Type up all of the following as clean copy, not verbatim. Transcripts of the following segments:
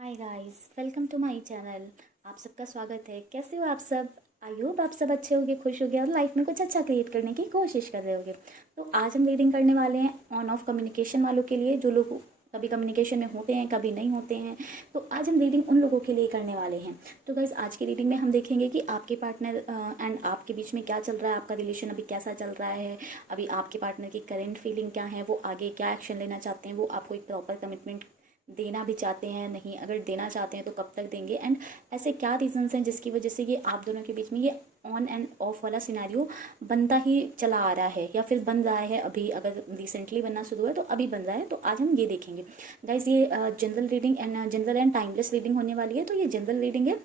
Hi guys, welcome to my channel. आप सबका स्वागत है। कैसे हो आप सब? आई होप आप सब अच्छे होगे, खुश होगे और लाइफ में कुछ अच्छा क्रिएट करने की कोशिश कर रहे होगे। तो आज हम रीडिंग करने वाले हैं ऑन ऑफ कम्युनिकेशन वालों के लिए, जो लोग कभी कम्युनिकेशन में होते हैं कभी नहीं होते हैं। तो आज हम रीडिंग उन लोगों के लिए करने वाले हैं। तो गाइज आज की रीडिंग में हम देखेंगे कि आपके पार्टनर एंड आपके बीच में क्या चल रहा है, आपका रिलेशन अभी कैसा चल रहा है, अभी आपके पार्टनर की करेंट फीलिंग क्या है, वो आगे क्या एक्शन लेना चाहते हैं, वो आपको एक प्रॉपर कमिटमेंट देना भी चाहते हैं नहीं, अगर देना चाहते हैं तो कब तक देंगे, एंड ऐसे क्या रीजंस हैं जिसकी वजह से ये आप दोनों के बीच में ये ऑन एंड ऑफ वाला सिनेरियो बनता ही चला आ रहा है या फिर बन रहा है। अभी अगर रिसेंटली बनना शुरू है तो अभी बन रहा है। तो आज हम ये देखेंगे गाइज। ये general reading and general and timeless reading होने वाली है। तो ये जनरल रीडिंग है,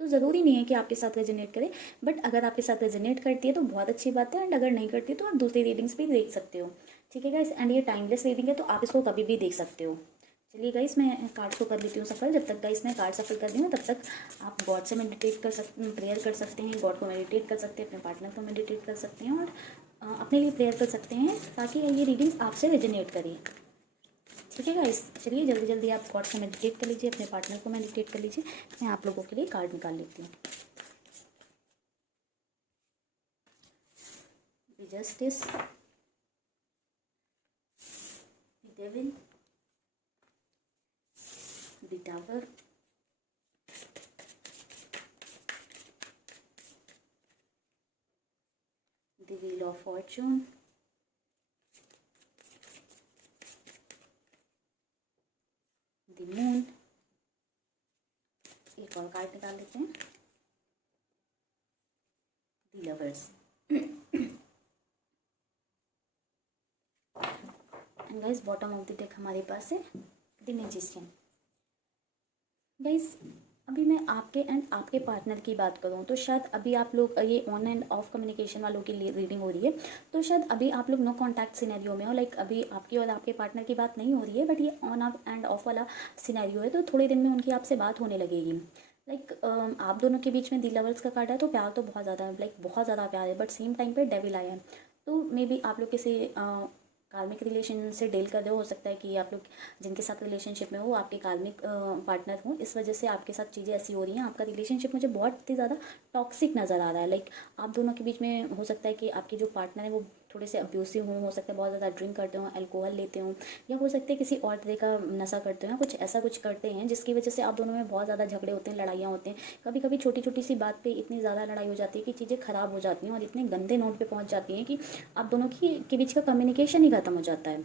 तो ज़रूरी नहीं है कि आपके साथ रेजोनेट करे, बट अगर आपके साथ रेजोनेट करती है तो बहुत अच्छी बात है, एंड अगर नहीं करती तो आप दूसरी रीडिंग्स भी देख सकते हो। ठीक है गाइस, एंड ये टाइमलेस रीडिंग है तो आप इसको कभी भी देख सकते हो। चलिए गाइस, मैं कार्ड्स को कर लेती हूँ सफल। जब तक गाइस मैं कार्ड सफल कर रही हूँ तब तक आप गॉड से मेडिटेट कर सकते, प्रेयर कर सकते हैं, गॉड को मेडिटेट कर सकते हैं, अपने पार्टनर को मेडिटेट कर सकते हैं और अपने लिए प्रेयर कर सकते हैं ताकि ये रीडिंग आपसे रेजोनेट करे। ठीक है गाइस, चलिए जल्दी जल्दी आप गॉड को मेडिटेट कर लीजिए, अपने पार्टनर को मेडिटेट कर लीजिए। मैं आप लोगों के लिए कार्ड निकाल लेती हूँ। The Justice, the Devil, the Tower, the Wheel of Fortune, the Moon। एक और कार्ड निकाल लेते हैं, the Lovers। And guys bottom of the deck हमारे पास है द मैजिशियन। गाइस अभी मैं आपके एंड आपके पार्टनर की बात करूं तो शायद अभी आप लोग, ये ऑन एंड ऑफ कम्युनिकेशन वालों की रीडिंग हो रही है, तो शायद अभी आप लोग नो कांटेक्ट सिनेरियो में हो। लाइक अभी आपकी और आपके पार्टनर की बात नहीं हो रही है, बट ये ऑन ऑफ एंड ऑफ वाला सिनेरियो है। तो थोड़े दिन में उनकी आपसे बात होने लगेगी। लाइक आप दोनों के बीच में दी लवर्स का कार्ड है, तो प्यार तो बहुत ज़्यादा है, लाइक बहुत ज़्यादा प्यार है, बट सेम टाइम पे डेविल आया है। तो मे बी आप लोग किसी कार्मिक रिलेशन से डील कर रहे हो सकता है कि आप लोग जिनके साथ रिलेशनशिप में हो आपके कार्मिक पार्टनर हो, इस वजह से आपके साथ चीज़ें ऐसी हो रही हैं। आपका रिलेशनशिप मुझे बहुत ही ज़्यादा टॉक्सिक नज़र आ रहा है। लाइक आप दोनों के बीच में हो सकता है कि आपके जो पार्टनर है वो थोड़े से अब्यूसिव हों, हो सकता है बहुत ज़्यादा ड्रिंक करते हो, अल्कोहल लेते हो, या हो सकता है किसी और तरह का नशा करते हो, कुछ ऐसा कुछ करते हैं जिसकी वजह से आप दोनों में बहुत ज़्यादा झगड़े होते हैं, लड़ाइयाँ होते हैं। कभी कभी छोटी छोटी सी बात पे इतनी ज़्यादा लड़ाई हो जाती है कि चीज़ें ख़राब हो जाती हैं और इतने गंदे नोट पे पहुँच जाती हैं कि आप दोनों के बीच का कम्युनिकेशन ही ख़त्म हो जाता है।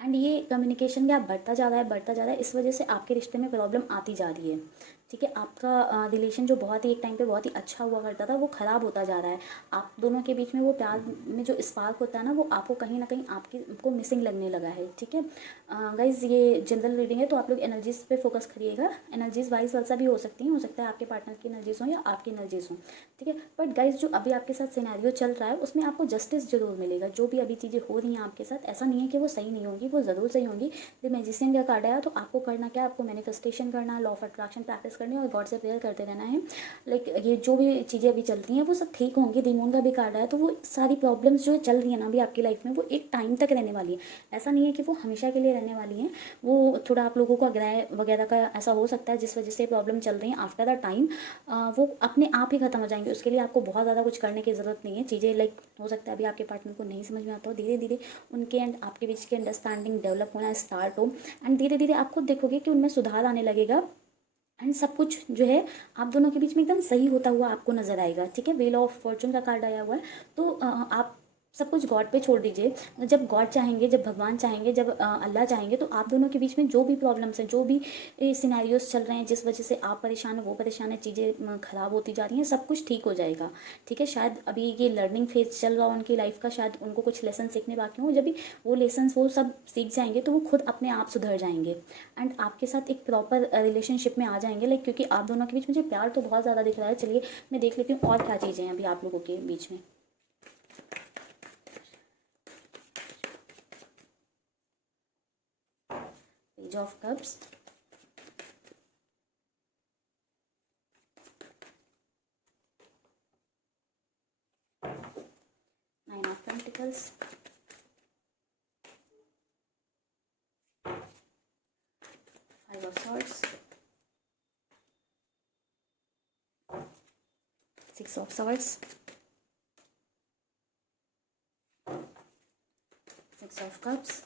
एंड ये कम्युनिकेशन गैप बढ़ता जा रहा है, बढ़ता जा रहा है। इस वजह से आपके रिश्ते में प्रॉब्लम आती जा रही है। ठीक है, आपका रिलेशन जो बहुत ही एक टाइम पे बहुत ही अच्छा हुआ करता था वो ख़राब होता जा रहा है। आप दोनों के बीच में वो प्यार में जो स्पार्क होता है ना, वो आपको कहीं ना कहीं आपको मिसिंग लगने लगा है। ठीक है गाइज, ये जनरल रीडिंग है तो आप लोग एनर्जीज पे फोकस करिएगा। एनर्जीज वाइज वर्सा भी हो सकती हैं, हो सकता है आपके पार्टनर की एनर्जीज हों या आपकी एनर्जीज हों। ठीक है, बट गाइज जो अभी आपके साथ सिनेरियो चल रहा है उसमें आपको जस्टिस जरूर मिलेगा। जो भी अभी चीज़ें हो रही हैं आपके साथ, ऐसा नहीं है कि वो सही नहीं होंगी, वो ज़रूर सही होंगी। द मैजिशियन का कार्ड आया तो आपको करना क्या है, आपको मैनिफेस्टेशन करना है, लॉ ऑफ अट्रैक्शन प्रैक्टिस करनी है और गॉड से प्रेयर करते रहना है। लाइक ये जो भी चीज़ें अभी चलती हैं वो सब ठीक होंगी। द मून का भी कार्ड आया तो वो सारी प्रॉब्लम्स जो चल रही है ना अभी आपकी लाइफ में, वो एक टाइम तक रहने वाली है। ऐसा नहीं है कि वो हमेशा के लिए रहने वाली हैं। वो थोड़ा आप लोगों का ग्रह वगैरह का ऐसा हो सकता है जिस वजह से प्रॉब्लम चल रही है। आफ्टर द टाइम वो अपने आप ही ख़त्म हो जाएंगे। उसके लिए आपको बहुत ज़्यादा कुछ करने की ज़रूरत नहीं है। चीज़ें लाइक हो सकता है अभी आपके पार्टनर को नहीं समझ में आता हो, धीरे धीरे उनके एंड आपके बीच की अंडरस्टैंडिंग डेवलप होना स्टार्ट हो, एंड धीरे धीरे आप खुद देखोगे कि उनमें सुधार आने लगेगा। एंड सब कुछ जो है आप दोनों के बीच में एकदम सही होता हुआ आपको नजर आएगा। ठीक है, व्हील ऑफ फॉर्चून का कार्ड आया हुआ है तो आप सब कुछ गॉड पे छोड़ दीजिए। जब गॉड चाहेंगे, जब भगवान चाहेंगे, जब अल्लाह चाहेंगे तो आप दोनों के बीच में जो भी प्रॉब्लम्स हैं, जो भी सिनेरियोस चल रहे हैं जिस वजह से आप परेशान हो, वो परेशान है, चीज़ें ख़राब होती जा रही हैं, सब कुछ ठीक हो जाएगा। ठीक है, शायद अभी ये लर्निंग फेज चल रहा हो उनकी लाइफ का, शायद उनको कुछ लेसन सीखने बाकी हो। जब भी वो लेसन वो सब सीख जाएंगे तो वो खुद अपने आप सुधर जाएंगे एंड आपके साथ एक प्रॉपर रिलेशनशिप में आ जाएंगे। लाइक क्योंकि आप दोनों के बीच मुझे प्यार तो बहुत ज़्यादा दिख रहा है। चलिए मैं देख लेती हूँ और क्या चीज़ें हैं अभी आप लोगों के बीच में। Page of cups, nine of pentacles, five of swords, 6 of swords, 6 of cups,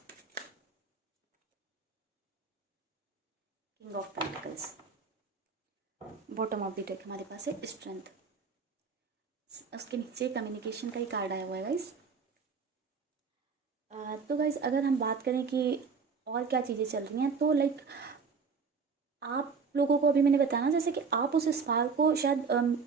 king of pentacles. Bottom of the deck हमारे पास है स्ट्रेंथ। उसके नीचे कम्युनिकेशन का ही कार्ड आया हुआ है गाइस। तो गाइस अगर हम बात करें कि और क्या चीज़ें चल रही हैं, तो लाइक आप लोगों को अभी मैंने बताया ना, जैसे कि आप उस स्पार्क को शायद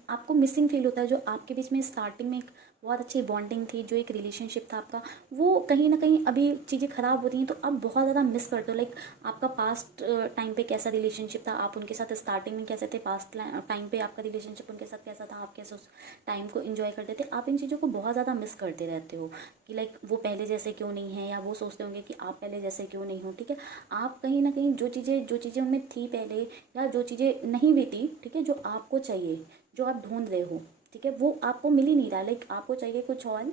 आपको मिसिंग फील होता है, जो आपके बीच में स्टार्टिंग में एक बहुत अच्छी बॉन्डिंग थी, जो एक रिलेशनशिप था आपका, वो कहीं ना कहीं अभी चीज़ें ख़राब होती हैं तो आप बहुत ज़्यादा मिस करते हो। लाइक आपका पास्ट टाइम पे कैसा रिलेशनशिप था, आप उनके साथ स्टार्टिंग में कैसे थे, पास्ट टाइम पे आपका रिलेशनशिप उनके साथ कैसा था, आप कैसे उस टाइम को इन्जॉय करते थे, आप इन चीज़ों को बहुत ज़्यादा मिस करते रहते हो कि लाइक वो पहले जैसे क्यों नहीं है, या वो सोचते होंगे कि आप पहले जैसे क्यों नहीं हो। ठीक है, आप कहीं ना कहीं जो चीज़ें उनमें थी पहले, या जो चीज़ें नहीं भी थी, ठीक है, जो आपको चाहिए, जो आप ढूंढ रहे हो, ठीक है, वो आपको मिल ही नहीं रहा। लाइक आपको चाहिए कुछ और,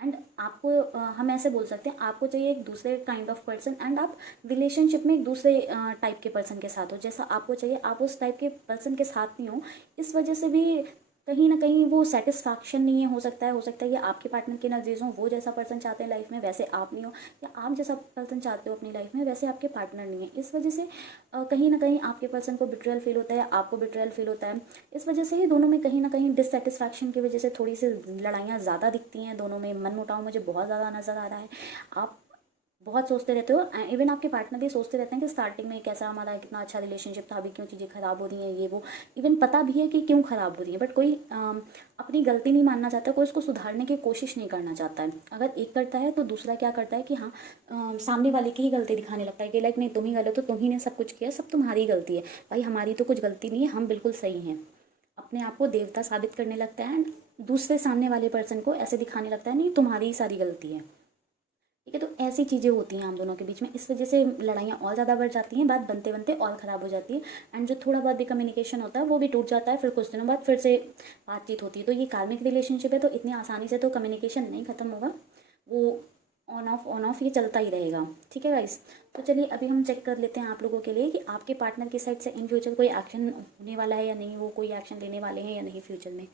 एंड आपको हम ऐसे बोल सकते हैं, आपको चाहिए एक दूसरे काइंड ऑफ पर्सन, एंड आप रिलेशनशिप में एक दूसरे टाइप के पर्सन के साथ हो। जैसा आपको चाहिए आप उस टाइप के पर्सन के साथ नहीं हो, इस वजह से भी कहीं ना कहीं वो सेटिस्फैक्शन नहीं है। हो सकता है ये आपके पार्टनर की नज़र हो, वो जैसा पर्सन चाहते हैं लाइफ में वैसे आप नहीं हो, या आप जैसा पर्सन चाहते हो अपनी लाइफ में वैसे आपके पार्टनर नहीं है। इस वजह से कहीं ना कहीं आपके पर्सन को बिट्रेयल फील होता है, आपको बिट्रेयल फील होता है। इस वजह से ही दोनों में कहीं ना कहीं डिससेटिस्फैक्शन की वजह से थोड़ी सी लड़ाइयाँ ज़्यादा दिखती हैं, दोनों में मनमुटाव मुझे बहुत ज़्यादा नज़र आ रहा है। आप बहुत सोचते रहते हो, इवन आपके पार्टनर भी सोचते रहते हैं कि स्टार्टिंग में कैसा हमारा कितना अच्छा रिलेशनशिप था, अभी क्यों चीज़ें ख़राब हो रही हैं, ये वो। इवन पता भी है कि क्यों ख़राब हो रही है, बट कोई अपनी गलती नहीं मानना चाहता, कोई उसको सुधारने की कोशिश नहीं करना चाहता है। अगर एक करता है तो दूसरा क्या करता है कि हाँ, सामने वाले की ही गलती दिखाने लगता है कि लाइक नहीं, तुम ही गलत हो, तुम ही ने सब कुछ किया, सब तुम्हारी गलती है। भाई हमारी तो कुछ गलती नहीं है, हम बिल्कुल सही हैं। अपने आप को देवता साबित करने लगता है, एंड दूसरे सामने वाले पर्सन को ऐसे दिखाने लगता है नहीं, तुम्हारी ही सारी गलती है। ठीक है, तो ऐसी चीज़ें होती हैं हम दोनों के बीच में, इस वजह से लड़ाइयाँ और ज़्यादा बढ़ जाती हैं, बात बनते बनते और ख़राब हो जाती है, एंड जो थोड़ा बहुत भी कम्युनिकेशन होता है वो भी टूट जाता है। फिर कुछ दिनों बाद फिर से बातचीत होती है। तो ये कार्मिक रिलेशनशिप है, तो इतनी आसानी से तो कम्युनिकेशन नहीं ख़त्म होगा, वो ऑन ऑफ ये चलता ही रहेगा। ठीक है गाइस, तो चलिए अभी हम चेक कर लेते हैं आप लोगों के लिए कि आपके पार्टनर की साइड से इन फ्यूचर कोई एक्शन होने वाला है या नहीं, वो कोई एक्शन लेने वाले हैं या नहीं फ्यूचर में।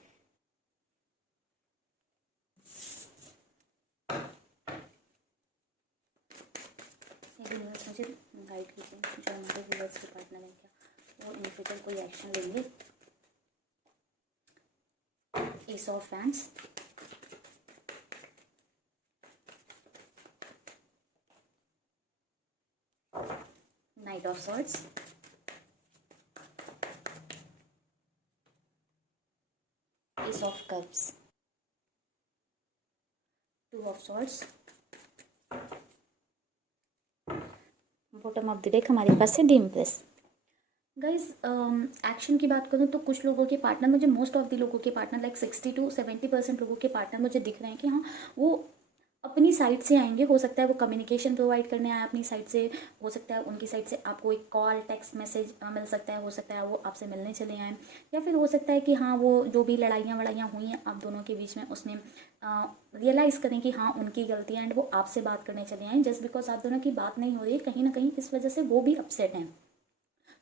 यूनिवर्स मुझे गाइड कीजिए, जो हमारे व्यूअर्स के पार्टनर हैं क्या वो इन फ्यूचर कोई एक्शन लेंगे। S of hands, night of swords, S of cups, two of swords, bottom of the deck हमारे पास है डी इम्प्रेस। गाइज एक्शन की बात करूँ तो कुछ लोगों के पार्टनर, मुझे मोस्ट ऑफ द लोगों के पार्टनर लाइक 60 to 70% लोगों के पार्टनर मुझे दिख रहे हैं कि हाँ, वो अपनी साइड से आएंगे। हो सकता है वो कम्युनिकेशन प्रोवाइड करने आए अपनी साइड से, हो सकता है उनकी साइड से आपको एक कॉल टेक्स्ट मैसेज मिल सकता है, हो सकता है वो आपसे मिलने चले आए, या फिर हो सकता है कि हाँ, वो जो भी लड़ाइयाँ वड़ाइयाँ हुई हैं आप दोनों के बीच में उसमें रियलाइज़ करें कि हाँ उनकी गलती है, एंड वो आपसे बात करने चले आए। जस्ट बिकॉज आप दोनों की बात नहीं हो रही है कहीं ना कहीं, इस वजह से वो भी अपसेट हैं,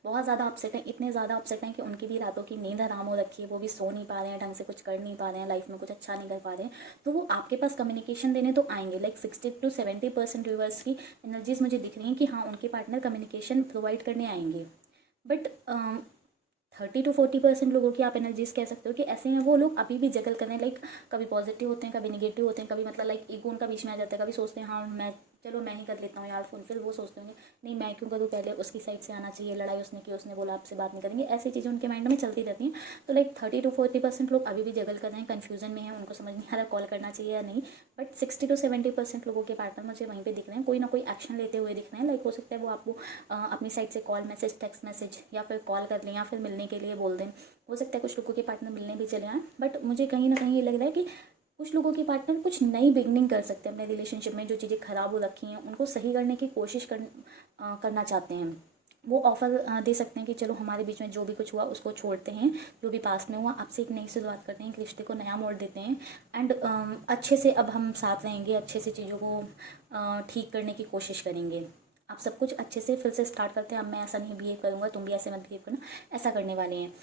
बहुत ज़्यादा अपसेट हैं, इतने ज़्यादा अपसेट हैं कि उनकी भी रातों की नींद हराम हो रखी है, वो भी सो नहीं पा रहे हैं ढंग से, कुछ कर नहीं पा रहे हैं लाइफ में, कुछ अच्छा नहीं कर पा रहे हैं। तो वो आपके पास कम्युनिकेशन देने तो आएंगे। लाइक 60 to 70% व्यूवर्स की एनर्जीज मुझे दिख रही हैं कि हाँ, उनके पार्टनर कम्युनिकेशन प्रोवाइड करने आएंगे। बट 30 to 40% लोगों की आप एनर्जीज कह सकते हो कि ऐसे हैं, वो लोग अभी भी जगल कर रहे हैं। लाइक कभी पॉजिटिव होते हैं, कभी निगेटिव होते हैं, कभी मतलब लाइक ईगो उनका बीच में आ जाता है, कभी सोचते हैं हाँ मैं, चलो मैं ही कर लेता हूँ यार फ़ोन, फिर वो सोचते होंगे नहीं मैं क्यों करूँ, पहले उसकी साइड से आना चाहिए, लड़ाई उसने की, उसने बोला आपसे बात नहीं करेंगे, ऐसी चीज़ें उनके माइंड में चलती रहती हैं। तो लाइक 30 to 40% लोग अभी भी जगल कर रहे हैं, कन्फ्यूजन में है, उनको समझ नहीं आ रहा कॉल करना चाहिए या नहीं। बट 60 to 70% लोगों के पार्टनर मुझे वहीं पे दिख रहे हैं, कोई ना कोई एक्शन लेते हुए दिख रहे हैं। लाइक हो सकता है वो आपको अपनी साइड से कॉल मैसेज टेक्स्ट मैसेज या फिर कॉल कर लें, या फिर मिलने के लिए बोल दें। हो सकता है कुछ लोगों के पार्टनर मिलने भी चले आएँ, बट मुझे कहीं ना कहीं ये लग रहा है कि कुछ लोगों के पार्टनर कुछ नई बिगनिंग कर सकते हैं अपने रिलेशनशिप में, जो चीज़ें ख़राब हो रखी हैं उनको सही करने की कोशिश करना चाहते हैं। वो ऑफ़र दे सकते हैं कि चलो हमारे बीच में जो भी कुछ हुआ उसको छोड़ते हैं, जो भी पास में हुआ आपसे एक नई शुरुआत करते हैं, एक रिश्ते को नया मोड़ देते हैं, एंड अच्छे से अब हम साथ रहेंगे, अच्छे से चीज़ों को ठीक करने की कोशिश करेंगे। आप सब कुछ अच्छे से फिर से स्टार्ट करते हैं। अब मैं ऐसा नहीं बिहेव करूँगा, तुम भी ऐसे मत बिहेव करना, ऐसा करने वाले हैं।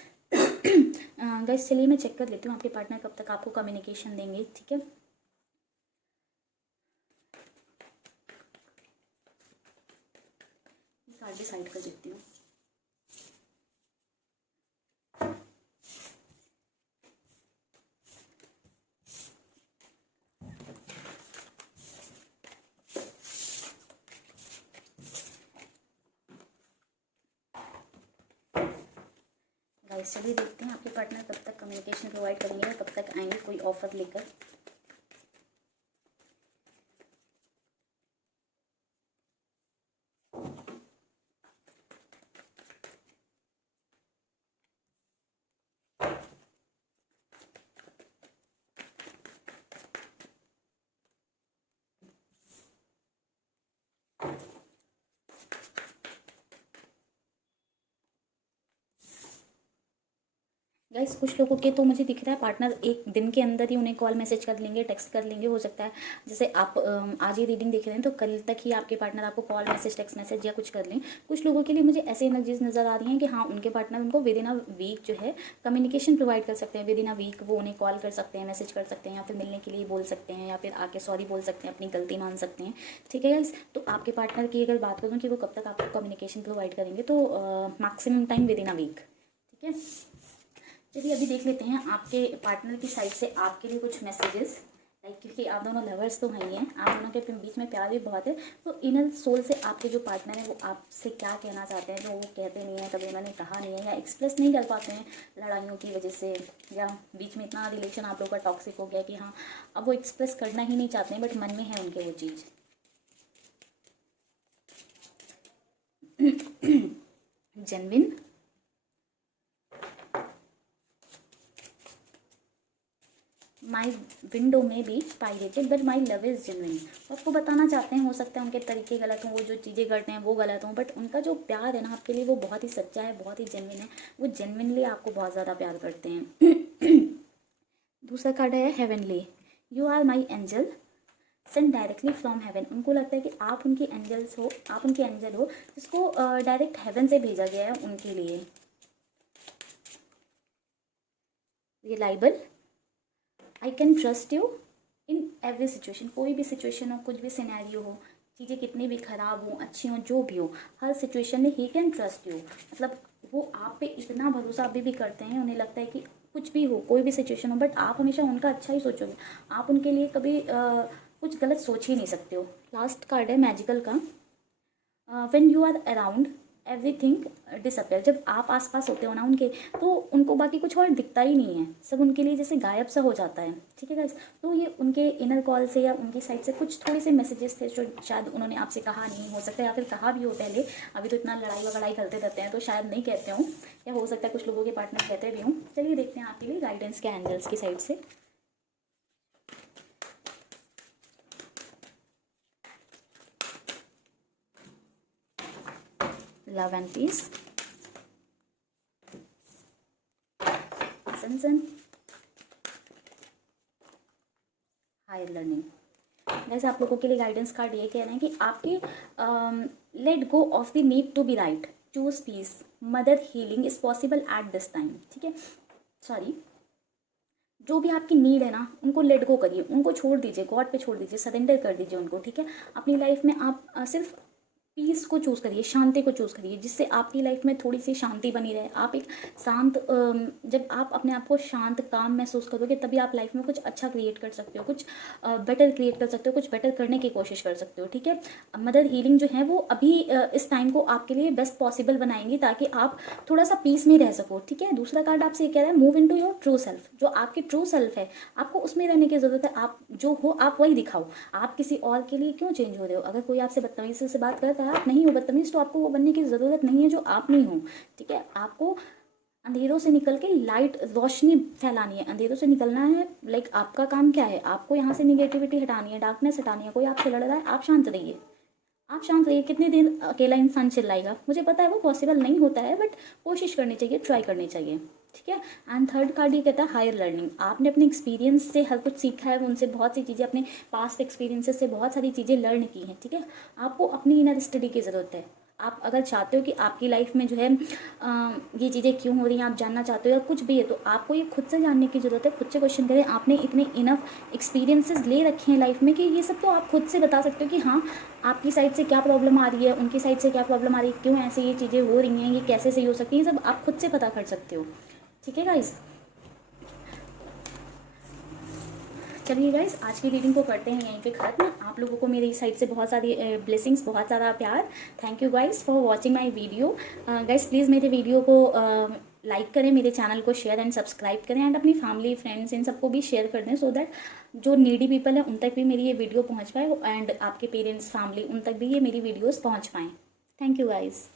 गाइस चलिए मैं चेक कर लेती हूँ आपके पार्टनर कब तक आपको कम्युनिकेशन देंगे, ठीक है। कार्ड डिसाइड कर देती हूँ। गाइस चलिए देखते हैं आपके पार्टनर कब तक कम्युनिकेशन प्रोवाइड करेंगे, कब तक आएंगे कोई ऑफर लेकर। गाइस कुछ लोगों के तो मुझे दिख रहा है पार्टनर एक दिन के अंदर ही उन्हें कॉल मैसेज कर लेंगे, टेक्स्ट कर लेंगे। हो सकता है जैसे आप आज ही रीडिंग देख रहे हैं तो कल तक ही आपके पार्टनर आपको कॉल मैसेज, टेक्स्ट मैसेज या कुछ कर लें। कुछ लोगों के लिए मुझे ऐसे एनर्जीज नज़र आ रही हैं कि हाँ उनके पार्टनर उनको विद इन अ वीक जो है कम्युनिकेशन प्रोवाइड कर सकते हैं। विद इन अ वीक वो उन्हें कॉल कर सकते हैं, मैसेज कर सकते हैं, या फिर मिलने के लिए बोल सकते हैं, या फिर आके सॉरी बोल सकते हैं, अपनी गलती मान सकते हैं, ठीक है गाइस। तो आपके पार्टनर की अगर बात करूँ कि वो कब तक आपको कम्युनिकेशन प्रोवाइड करेंगे, तो maximum time within a week, ठीक है। चलिए अभी देख लेते हैं आपके पार्टनर की साइड से आपके लिए कुछ मैसेजेस, लाइक क्योंकि आप दोनों लवर्स तो हैं ही हैं, आप दोनों के बीच में प्यार भी बहुत है। तो इनर सोल से आपके जो पार्टनर है वो आपसे क्या कहना चाहते हैं जो वो कहते नहीं है, कभी उन्होंने कहा नहीं है या एक्सप्रेस नहीं कर पाते हैं लड़ाइयों की वजह से, या बीच में इतना रिलेशन आप लोगों का टॉक्सिक हो गया कि हाँ अब वो एक्सप्रेस करना ही नहीं चाहते हैं, बट मन में है उनके वो चीज़। जेन्युइन, माई विंडो में भी pirated but my love is genuine. वो आपको बताना चाहते हैं, हो सकता है उनके तरीके गलत हों, वो जो चीज़ें करते हैं वो गलत हों, बट उनका जो प्यार है ना आपके लिए वो बहुत ही सच्चा है, बहुत ही जेन्युइन है। वो जेन्युइनली आपको बहुत ज़्यादा प्यार करते हैं। दूसरा कार्ड है heavenly, you are my angel send directly from heaven. उनको लगता है कि आप उनकी एंजल्स हो, आप उनके एंजल हो जिसको डायरेक्ट हेवन से भेजा गया है उनके लिए। Reliable, I can trust you in every situation. कोई भी सिचुएशन हो, कुछ भी सिनेरियो हो, चीज़ें कितनी भी ख़राब हो, अच्छी हो, जो भी हो, हर सिचुएशन में ही कैन ट्रस्ट यू। मतलब वो आप पे इतना भरोसा अभी भी करते हैं, उन्हें लगता है कि कुछ भी हो, कोई भी सिचुएशन हो, बट आप हमेशा उनका अच्छा ही सोचोगे। आप उनके लिए कभी कुछ गलत सोच ही नहीं सकते हो। लास्ट कार्ड है मैजिकल का, when you are around everything disappear. जब आप आसपास होते हो ना उनके, तो उनको बाकी कुछ और दिखता ही नहीं है, सब उनके लिए जैसे गायब सा हो जाता है, ठीक है गाइस। तो ये उनके इनर कॉल से या उनकी साइड से कुछ थोड़े से मैसेजेस थे जो शायद उन्होंने आपसे कहा नहीं, हो सकता है या फिर कहा भी हो पहले। अभी तो इतना लड़ाई वगड़ाई करते रहते हैं तो शायद नहीं कहते हों, या हो सकता है कुछ लोगों के पार्टनर कहते भी हों। चलिए देखते हैं आपके लिए गाइडेंस क्या एंजल्स की साइड से। लव एंड पीस, सनसन, हायर लर्निंग। वैसे आप लोगों के लिए गाइडेंस कार्ड ये कह रहे हैं कि आपकी let go of the need to be right, choose peace, mother healing is possible at this time, ठीक है। सॉरी, जो भी आपकी नीड है ना उनको लेट गो करिए, उनको छोड़ दीजिए, गॉड पे छोड़ दीजिए, सरेंडर कर दीजिए उनको, ठीक है। अपनी लाइफ में आप सिर्फ पीस को चूज़ करिए, शांति को चूज़ करिए, जिससे आपकी लाइफ में थोड़ी सी शांति बनी रहे। आप एक शांत जब आप अपने आप को शांत काम महसूस करोगे तभी आप लाइफ में कुछ अच्छा क्रिएट कर सकते हो, कुछ बेटर क्रिएट कर सकते हो, कुछ बेटर करने की कोशिश कर सकते हो, ठीक है। मदर हीलिंग जो है वो अभी इस टाइम को आपके लिए बेस्ट पॉसिबल बनाएंगी ताकि आप थोड़ा सा पीस में रह सको, ठीक है। दूसरा कार्ड आपसे ये कह रहा है move into your true self. जो आपकी ट्रू सेल्फ है आपको उसमें रहने की ज़रूरत है, आप जो हो आप वही दिखाओ। आप किसी और के लिए क्यों चेंज हो रहे हो? अगर कोई आपसे बदतमीजी से बात करता है, आप नहीं हो बदतमीज, तो आपको वो बनने की ज़रूरत नहीं है जो आप नहीं हो, ठीक है। आपको अंधेरों से निकल के लाइट रोशनी फैलानी है, अंधेरों से निकलना है। लाइक आपका काम क्या है? आपको यहाँ से निगेटिविटी हटानी है, डार्कनेस हटानी है। कोई आपसे लड़ रहा है, आप शांत रहिए, आप शांत रहिए, कितने दिन अकेला इंसान चिल्लाएगा? मुझे पता है वो पॉसिबल नहीं होता है, बट कोशिश करनी चाहिए, ट्राई करनी चाहिए, ठीक है। एंड थर्ड कार्ड ये कहता है हायर लर्निंग। आपने अपने एक्सपीरियंस से हर कुछ सीखा है, उनसे बहुत सी चीज़ें, अपने पास्ट एक्सपीरियंसेस से बहुत सारी चीज़ें लर्न की हैं, ठीक है। आपको अपनी इनर स्टडी की ज़रूरत है। आप अगर चाहते हो कि आपकी लाइफ में जो है ये चीज़ें क्यों हो रही हैं, आप जानना चाहते हो या कुछ भी है, तो आपको ये खुद से जानने की ज़रूरत है। खुद से क्वेश्चन करें। आपने इतने इनफ एक्सपीरियंसेस ले रखे हैं लाइफ में कि ये सब तो आप खुद से बता सकते हो कि हाँ, आपकी साइड से क्या प्रॉब्लम आ रही है, उनकी साइड से क्या प्रॉब्लम आ रही है, क्यों ऐसे ये चीज़ें हो रही हैं, ये कैसे सही हो सकती हैं, ये सब आप खुद से पता कर सकते हो, ठीक है गाइस। चलिए गाइस, आज की रीडिंग को करते हैं यहीं पे ख़त्म। आप लोगों को मेरी साइड से बहुत सारी ब्लेसिंग्स, बहुत सारा प्यार। Thank you guys for watching my video. Guys please मेरे वीडियो को लाइक करें, मेरे चैनल को शेयर एंड सब्सक्राइब करें, एंड अपनी फैमिली फ्रेंड्स इन सबको भी शेयर कर दें, सो दैट जो नीडी पीपल है उन तक भी मेरी ये वीडियो पहुँच पाए, एंड आपके पेरेंट्स, फैमिली, उन तक भी ये मेरी वीडियोज़ पहुँच पाएँ। Thank you guys.